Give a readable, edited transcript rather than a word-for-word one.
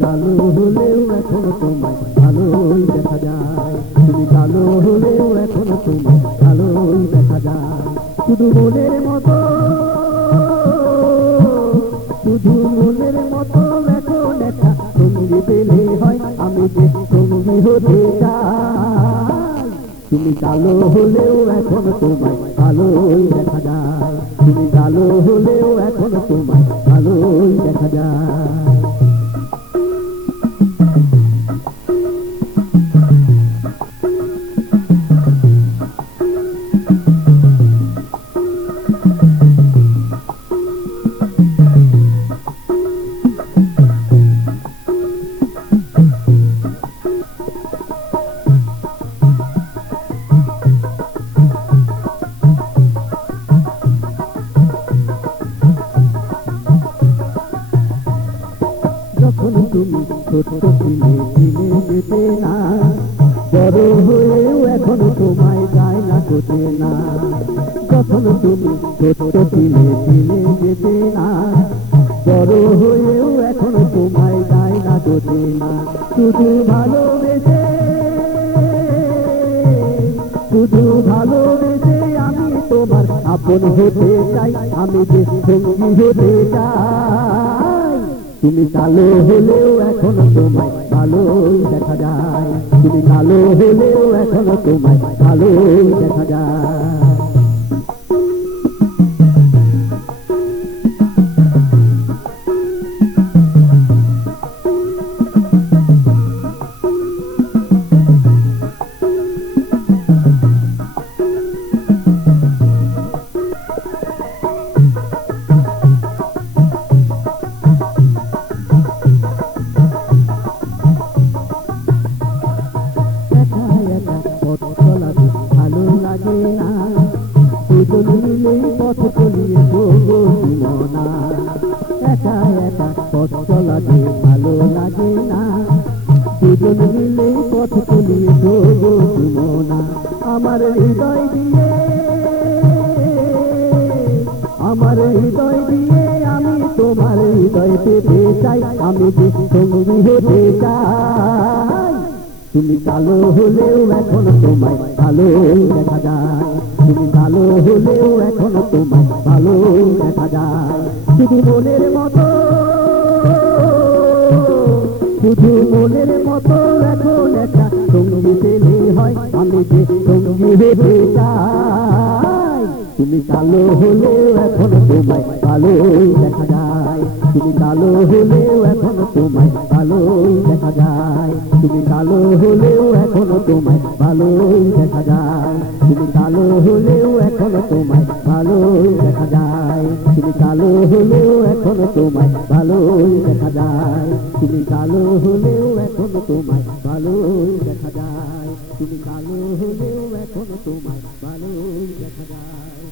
কালো হলেও এখনো তোমায় ভালোই দেখা যায়। তুমি কালো হলেও এখনো তোমায় ভালোই দেখা যায়। শুধু মনের মতো, শুধু মনের মতো এখন একটা সঙ্গী পেলে হয়, আমি যে সঙ্গী হতে চাই। তুমি কালো হলেও এখনো তোমায় ভালোই দেখা যায়। তুমি কালো হলেও এখনো তোমায় ভালোই দেখা যায়। যখন তুমি ছোট্ট ছিলে চিনে যেতে না, বড় হয়েও এখনো তোমায় যায় না হতে না। যখন তুমি ছোট্ট ছিলে চিনে যেতে না, বড় হয়েও এখনো তোমায় যায় না হতে না। শুধু ভালোবেসে, শুধু ভালোবেসে আমি তোমার আপন হতে চাই, আমি যে সঙ্গী হতে চাই। তুমি কালো হলেও এখনো তোমায় ভালোই দেখা যায়। তুমি কালো হলেও এখনো তোমায় ভালোই দেখা যায়। পথ চলাতে ভালো লাগে না, দুজন মিলেই পথ চলিয়ে তবু মনা। একা একা পথ চলাতে ভালো লাগে না, দুজন মিলেই পথ চলিয়ে তবু মনা। আমার হৃদয় দিয়ে, আমার হৃদয় দিয়ে আমি তোমার হৃদয় পেতে চাই, আমি যে সঙ্গী হতে চাই। তুমি কালো হলেও এখনো তোমায় ভালোই দেখা যায়। তুমি কালো হলেও এখনো তোমায় ভালোই দেখা যায়। শুধু মনের মতো, শুধু মনের মতো এখন একটা সঙ্গী পেলে হয়, আমি যে সঙ্গী হতে চাই। তুমি কালো হলেও এখনো তোমায় ভালোই দেখা যায়। তুমি কালো হলেও এখনো তোমায় ভালোই দেখা যায়। তুমি কালো হলেও এখনো তোমায় ভালোই দেখা যায়। তুমি কালো হলেও এখনো তোমায় ভালোই দেখা যায়। তুমি কালো হলেও এখনো তোমায় ভালোই দেখা যায়। তুমি কালো হলেও এখনো তোমায় ভালোই দেখা যায়। তুমি কালো হলেও এখনো তোমায় ভালোই দেখা যায়।